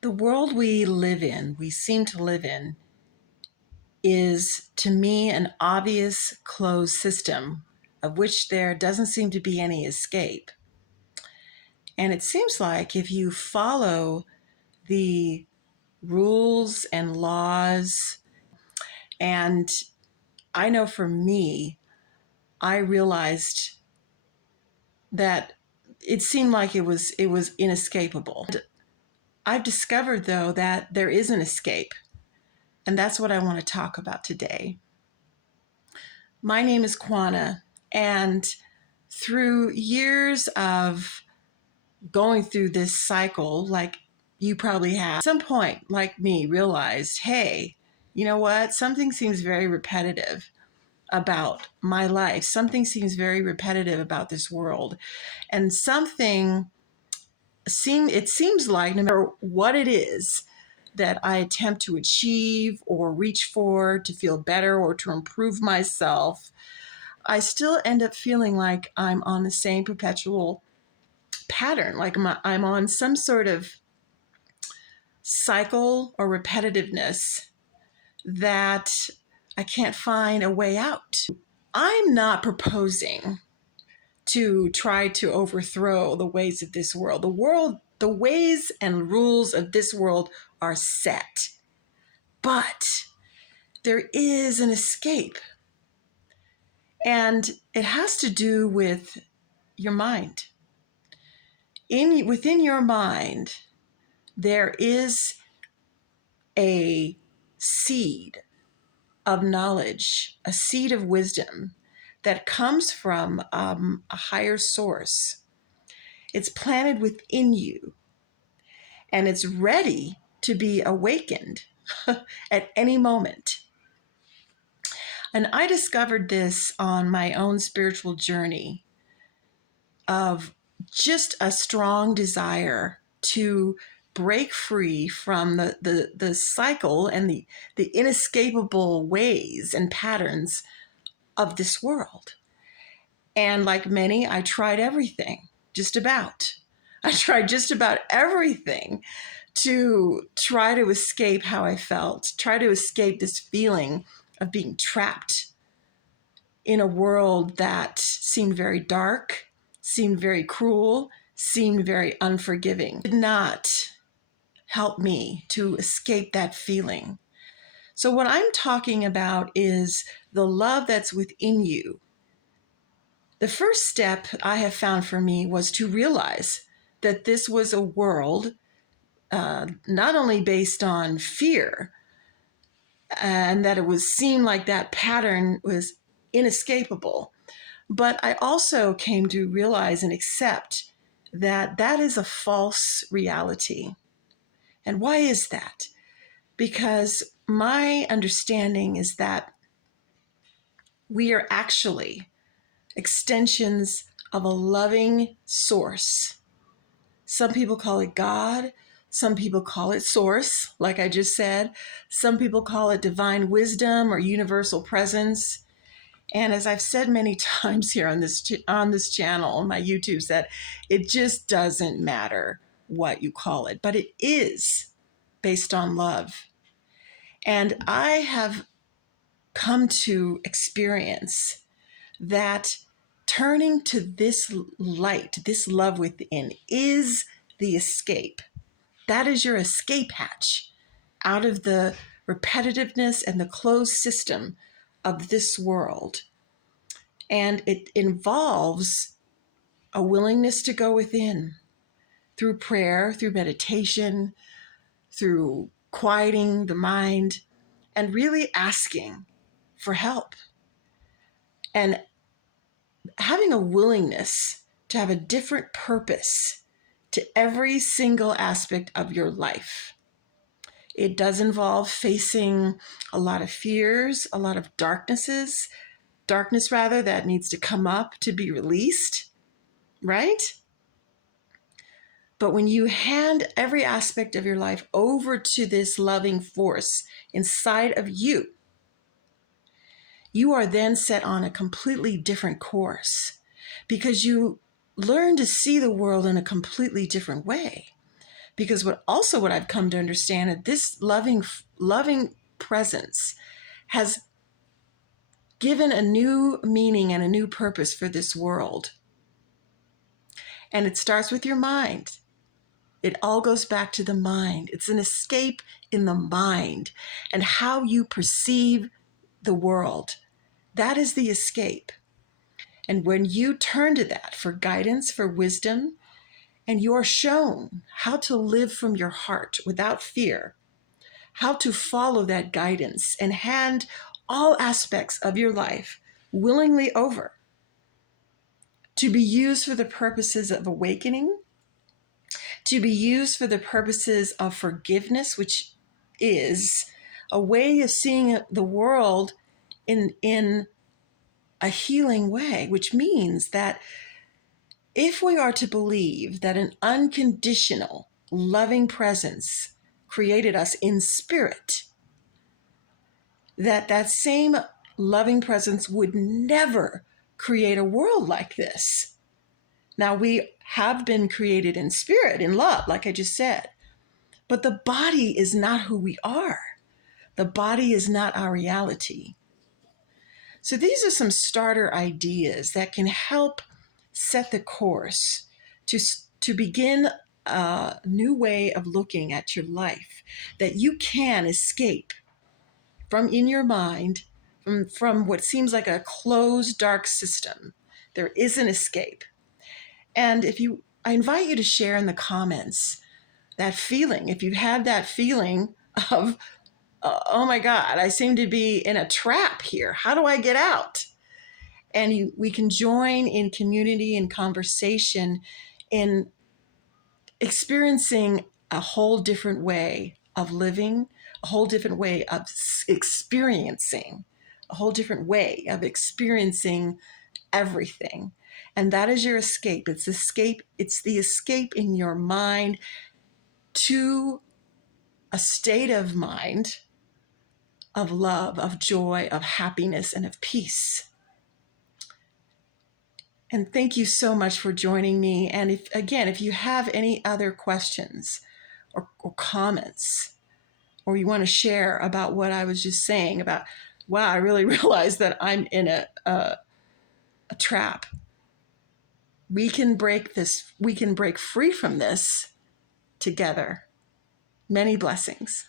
The world we seem to live in, is to me an obvious closed system of which there doesn't seem to be any escape. And it seems like if you follow the rules and laws, and I know for me, I realized that it seemed like it was inescapable. I've discovered though that there is an escape, and that's what I want to talk about today. My name is Kwana, and through years of going through this cycle, like you probably have, at some point, like me, realized, hey, you know what? Something seems very repetitive about my life. Something seems very repetitive about this world. And it seems like no matter what it is that I attempt to achieve or reach for to feel better or to improve myself, I still end up feeling like I'm on the same perpetual pattern, like I'm on some sort of cycle or repetitiveness that I can't find a way out. I'm not proposing to try to overthrow the ways of this world. The ways and rules of this world are set, but there is an escape, and it has to do with your mind. Within your mind, there is a seed of knowledge, a seed of wisdom that comes from a higher source. It's planted within you, and it's ready to be awakened at any moment. And I discovered this on my own spiritual journey of just a strong desire to break free from the cycle and the inescapable ways and patterns of this world. And like many, I tried everything, just about. I tried just about everything to try to escape how I felt, try to escape this feeling of being trapped in a world that seemed very dark, seemed very cruel, seemed very unforgiving. It did not help me to escape that feeling. So what I'm talking about is the love that's within you. The first step I have found for me was to realize that this was a world not only based on fear, and that it was seemed like that pattern was inescapable, but I also came to realize and accept that that is a false reality. And why is that? Because my understanding is that we are actually extensions of a loving source. Some people call it God. Some people call it source, like I just said. Some people call it divine wisdom or universal presence. And as I've said many times here on this channel, on my YouTubes, that it just doesn't matter what you call it, but it is based on love. And I have come to experience that turning to this light, this love within, is the escape. That is your escape hatch out of the repetitiveness and the closed system of this world. And it involves a willingness to go within through prayer, through meditation, through quieting the mind, and really asking for help. And having a willingness to have a different purpose to every single aspect of your life. It does involve facing a lot of fears, a lot of darkness rather, that needs to come up to be released, right? But when you hand every aspect of your life over to this loving force inside of you, you are then set on a completely different course because you learn to see the world in a completely different way. Because what I've come to understand is this loving presence has given a new meaning and a new purpose for this world. And it starts with your mind. It all goes back to the mind. It's an escape in the mind and how you perceive the world. That is the escape. And when you turn to that for guidance, for wisdom, and you're shown how to live from your heart without fear, how to follow that guidance and hand all aspects of your life willingly over to be used for the purposes of awakening, to be used for the purposes of forgiveness, which is a way of seeing the world in a healing way, which means that if we are to believe that an unconditional, loving presence created us in spirit, that same loving presence would never create a world like this. Now, we have been created in spirit, in love, like I just said, but the body is not who we are. The body is not our reality. So these are some starter ideas that can help set the course to, to begin a new way of looking at your life, that you can escape from in your mind, from what seems like a closed, dark system. There is an escape. And I invite you to share in the comments that feeling. If you've had that feeling of, oh my God, I seem to be in a trap here. How do I get out? And we can join in community and conversation in experiencing a whole different way of living, a whole different way of experiencing, a whole different way of experiencing everything. And that is your escape. It's escape. It's the escape in your mind to a state of mind of love, of joy, of happiness, and of peace. And thank you so much for joining me. And if you have any other questions or comments, or you want to share about what I was just saying about, wow, I really realized that I'm in a trap. We can break this. We can break free from this together. Many blessings.